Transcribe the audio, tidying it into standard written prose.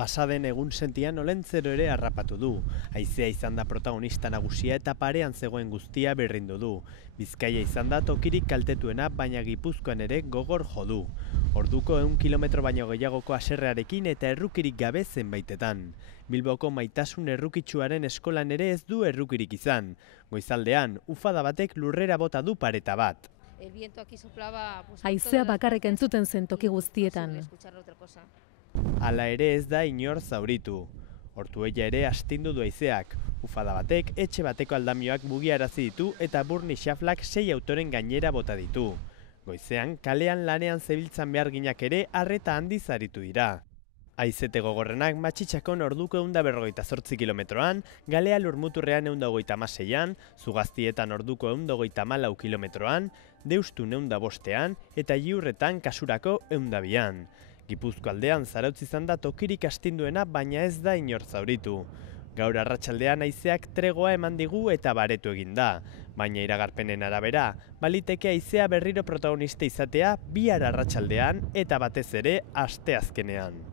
Pasaden egun sentian olentzero ere harrapatu du. Haizea izan da protagonista nagusia eta parean zegoen guztia berrindu du. Bizkaia izan da tokirik kaltetuena, baina Gipuzkoan ere gogor jo du. Orduko 100 kilometro baino gehiagoko haserrearekin eta errukirik gabe zenbaitetan. Bilboko Maitasun errukitsuaren eskolan ere ez du errukirik izan. Goizaldean, ufada batek lurrera bota du pareta bat. Haizea bakarrik entzuten zen toki guztietan. Hala ere ez da inor zauritu. Ortuella ere astindu du haizeak. Ufada batek etxe bateko aldamioak mugiarazi ditu eta burni xaflak 6 autoren gainera bota ditu. Goizean, kalean lanean zebiltzan beharginak ere arreta handiz aritu dira. Haizete gogorrenak Matxitxakon orduko 158 kilometroan, Galea Lurmuturrean 126an, Zugaztietan orduko 134 kilometroan, Deustu 105an eta Iurretan kasurako 102an. Gipuzko aldean Zarautz izan da tokirik astinduena, baina ez da inor zauritu. Gaur arratsaldean haizeak tregoa eman digu eta baretu egin da. Baina iragarpenen arabera, baliteke haizea berriro protagonista izatea bihar arratsaldean eta batez ere asteazkenean.